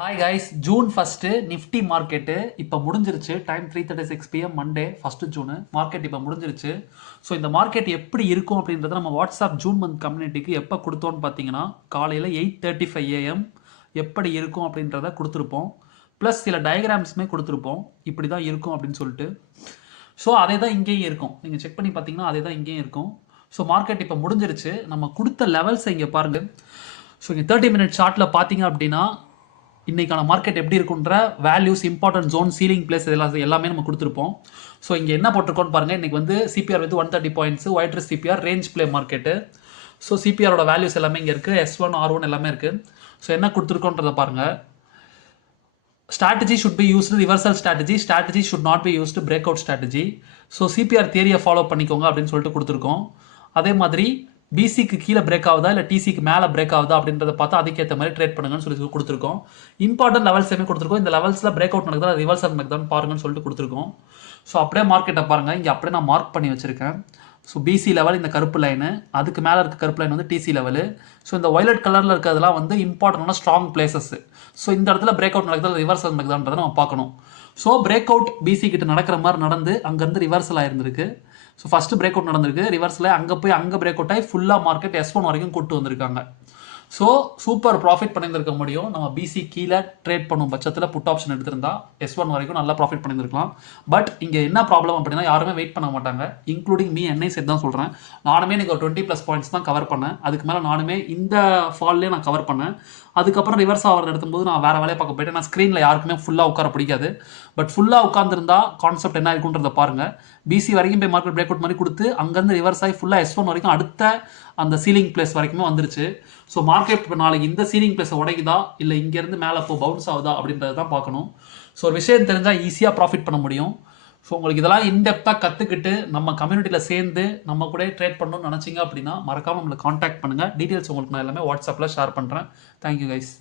Hi guys, June first Nifty market இப்போ முடிஞ்சிருச்சு. Time 3:36 PM Monday 1 June. Market இப்போ முடிஞ்சிருச்சு. ஸோ இந்த மார்க்கெட் எப்படி இருக்கும் அப்படின்றத நம்ம வாட்ஸ்அப் ஜூன் மந்த் கம்யூனிட்டிக்கு எப்போ கொடுத்தோன்னு பார்த்தீங்கன்னா காலையில் 8:35 AM எப்படி இருக்கும் அப்படின்றத கொடுத்துருப்போம். ப்ளஸ் சில டயக்ராம்ஸுமே கொடுத்துருப்போம், இப்படி தான் இருக்கும் அப்படின்னு சொல்லிட்டு. ஸோ அதே தான் இங்கேயும் இருக்கும். நீங்கள் செக் பண்ணி பார்த்தீங்கன்னா அதே தான் இங்கேயும் இருக்கும். ஸோ மார்க்கெட் இப்போ முடிஞ்சிருச்சு. நம்ம கொடுத்த லெவல்ஸை இங்கே பாருங்கள். ஸோ இங்கே 30 மினிட் சார்ட்டில் பார்த்தீங்க அப்படின்னா இன்றைக்கான மார்க்கெட் எப்படி இருக்குன்ற values, important zone, ceiling place எல்லாமே நம்ம கொடுத்துருப்போம். ஸோ இங்கே என்ன போட்டிருக்கோன்னு பாருங்கள். இன்றைக்கி வந்து சிபிஆர் வந்து 130 points, wide risk CPR, range play market. So சிபிஆரோட வேல்யூஸ் எல்லாமே இங்கே இருக்குது, S1 R1 எல்லாமே இருக்குது. ஸோ என்ன கொடுத்துருக்கோன்றதை பாருங்கள். strategy should be used reversal strategy should not be used breakout strategy. So CPR தியரியை ஃபாலோ பண்ணிக்கோங்க அப்படின்னு சொல்லிட்டு கொடுத்துருக்கோம். அதே மாதிரி பிசிக்கு கீழே பிரேக் ஆகுதா இல்லை டிசிக்கு மேலே பிரேக் ஆகுதா அப்படின்றத பார்த்து அதுக்கேற்ற மாதிரி ட்ரேட் பண்ணுங்கன்னு சொல்லி கொடுத்துருக்கோம். இம்பார்ட்டன்ட் லெவல்ஸ் எல்லாமே கொடுத்துருக்கோம். இந்த லெவல்ஸில் பிரேக் அவுட் நடக்குதா ரிவர்சல் நடக்குதான்னு பாருங்கன்னு சொல்லிட்டு கொடுத்துருக்கோம். ஸோ அப்படியே மார்க்கெட்டை பாருங்கள். இங்கே அப்படியே நான் மார்க் பண்ணி வச்சிருக்கேன். ஸோ பிசி லெவல் இந்த கருப்பு லைனு, அதுக்கு மேலே இருக்க கருப்பு லைன் வந்து டிசி லெவலு. ஸோ இந்த வயலட் கலரில் இருக்கிறதுலாம் வந்து இம்பார்ட்டன்டான ஸ்ட்ராங் பிளேசஸ். ஸோ இந்த இடத்துல பிரேக் அவுட் நடக்குதா ரிவர்சல் நடக்குதான்றதை நம்ம பார்க்கணும். ஸோ பிரேக் அவுட் பிசி கிட்ட நடக்கிற மாதிரி நடந்து அங்கேருந்து ரிவர்சல் ஆயிருந்திருக்கு. ஸோ ஃபஸ்ட்டு பிரேக் அவுட் நடந்திருக்கு, ரிவர்ஸில் அங்கே பிரேக் அவுட் ஆகி ஃபுல்லாக மார்க்கெட் S1 வரைக்கும் கூட்டு வந்திருக்காங்க. ஸோ சூப்பர் ப்ராஃபிட் பண்ணியிருந்திருக்க முடியும். நம்ம பிசி கீழே ட்ரேட் பண்ணும் பட்சத்தில் புட் ஆப்ஷன் எடுத்திருந்தா S1 வரைக்கும் நல்லா ப்ராஃபிட் பண்ணியிருக்கலாம். பட் இங்கே என்ன ப்ராப்ளம் அப்படின்னா யாருமே வெயிட் பண்ண மாட்டாங்க, இன்க்ளூடிங் மீ. என்னை சேர்த்து தான் சொல்கிறேன். நானுமே எனக்கு ஒரு 20+ பாயிண்ட்ஸ் தான் கவர் பண்ணேன். அதுக்கு மேலே நானுமே இந்த ஃபால்லே நான் கவர் பண்ணேன். அதுக்கப்புறம் ரிவர்ஸ் ஆகிறது எடுக்கும்போது நான் வேறு வேலையை பார்க்க போயிட்டேன். நான் ஸ்க்ரீனில் யாருக்குமே ஃபுல்லாக உட்கார பிடிக்காது. பட் ஃபுல்லாக உட்காந்துருந்தா கான்செப்ட் என்ன இருக்குன்றதை பாருங்கள். பிசி வரைக்கும் போய் மார்க்கெட் பிரேக் அவுட் மாதிரி கொடுத்து அங்கேருந்து ரிவர்ஸ் ஆகி ஃபுல்லாக S1 வரைக்கும் அடுத்த அந்த சீலிங் பிளேஸ் வரைக்குமே வந்துருச்சு. ஸோ மார்க்கெட் இப்போ நாளைக்கு இந்த சீலிங் பிளேஸை உடைக்குதா இல்லை இங்கேருந்து மேலே இப்போ பவுன்ஸ் ஆகுதா அப்படின்றத தான் பார்க்கணும். ஸோ ஒரு விஷயம் தெரிஞ்சால் ஈஸியாக ப்ராஃபிட் பண்ண முடியும். ஸோ உங்களுக்கு இதெல்லாம் இன்டெப்த்தாக கற்றுக்கிட்டு நம்ம கம்யூனிட்டியில் சேர்ந்து நம்ம கூட ட்ரேட் பண்ணணும்னு நினச்சிங்க அப்படின்னா மறக்காமல் நம்மளை காண்டாக்ட் பண்ணுங்கள். டீட்டெயில்ஸ் உங்களுக்கு நான் எல்லாமே வாட்ஸ்அப்பில் ஷேர் பண்ணுறேன். Thank you guys.